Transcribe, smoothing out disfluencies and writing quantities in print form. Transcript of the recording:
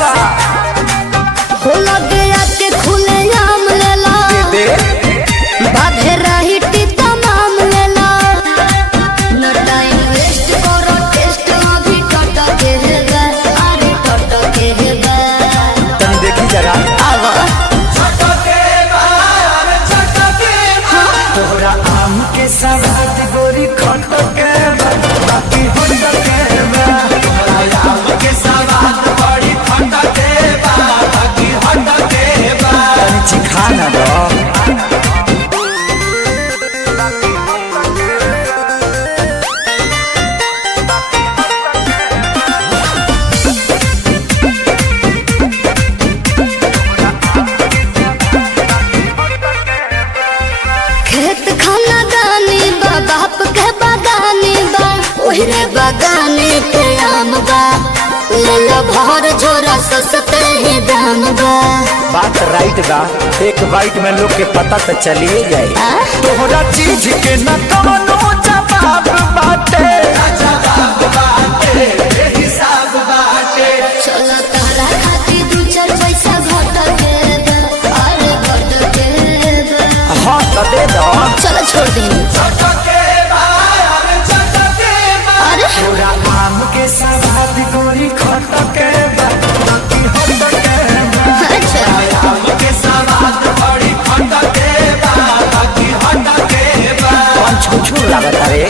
बा हो लगे आके खुले आम लेला दे बाधे रही टीता माम लेला न टाइम वेस्ट करो टेस्ट अभी टटके हेबे अरे टटके हेबे तनी देखी जरा आवा तोहरा आम के सवाद गोरी खटके बाकी हटके तोहरा आम के सवाद बड़ी खटके बाकी हटके तनी चिखा ना दो खेत खाना दानी बा बाप के बागानी बा ओहरे बागाने पे आम बा लल्ला भर झोरा सस्ते ही दाम बा बात राइट बा एक बाइट में लोग के पता तो चलिए जाए तोहरा चीज के न कवनो जवाब बाटे हिसाब बाटे चलो तारा खाती दू चार पैसा घट के दे अरे घट के दे हाँ तो दे दो चलो छोड़ दी अरे तोरा आम के सवाद गोरी खटके बाकी हटके अच्छा आम के सवाद बड़ी खटके बाकी हटके कौन छुछू लागत रे